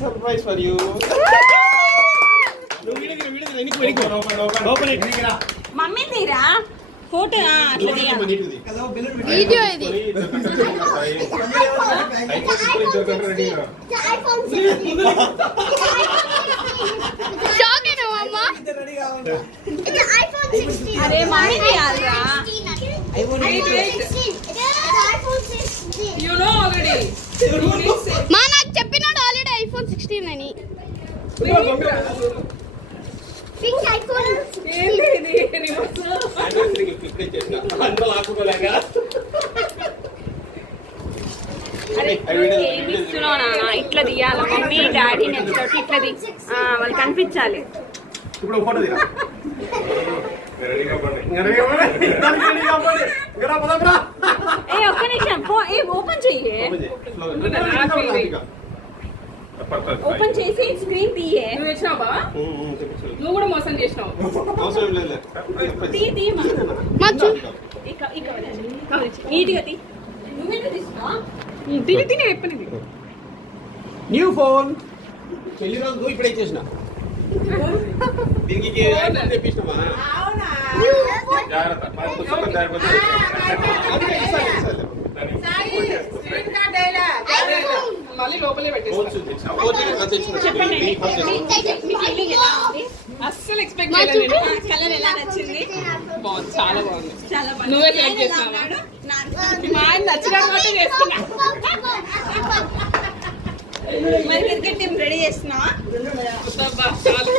Surprise for you. Mummy తీరా photo అట్లా video ఇది. షాక్ అయినా అమ్మ. అరే మమ్మీ తీయాలరా. మా నాకు చెప్పినాడు ఆల్రెడీ ఐఫోన్ 16 అని. పింక్ ఐఫోన్ ఇట్లా తీయాలి మమ్మీ డాడీ నెక్స్ట్ ఇట్లా వాళ్ళు కనిపించాలి. ఇప్పుడు ఫోటో తీరా. ఒక్క నిమిషం ఓపెన్ చెయ్యి. ఓపెన్ చేసి స్క్రీన్ తీయే. నువ్వు కూడా మోసం చేసినావు. నీట్గా తీ. నువ్వెందుకు తీసినావా? తిని చెప్పనిది. న్యూ ఫోన్ పెళ్లి రోజు నువ్వు ఇప్పుడే చేసిన దీనికి తెప్పించినామా? మళ్ళీ లోపలే పెట్టేసి అస్సలు ఎక్స్పెక్ట్ చేయలేదు. కలర్ ఎలా నచ్చింది? బాగుంది, చాలా బాగుంది. చాలా బాగుంది. నువ్వే సెలెక్ట్ చేసినావా? మా ఆయన నచ్చినట్టు మాత్రం చేసుకున్నా. మరి క్రికెట్ టీం రెడీ చేస్తున్నావా? చాలు